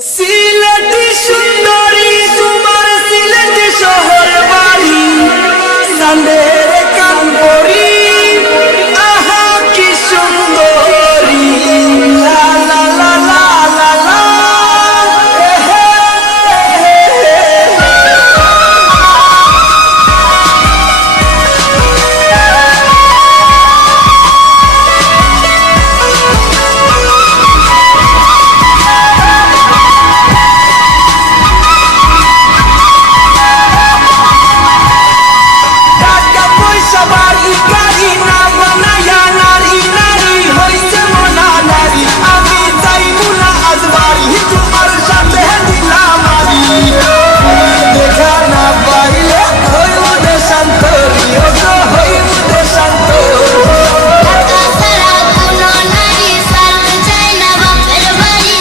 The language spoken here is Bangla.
সিলেটি সুন্দরী তোমার সিলেটি শহর বাড়ি। সান্দের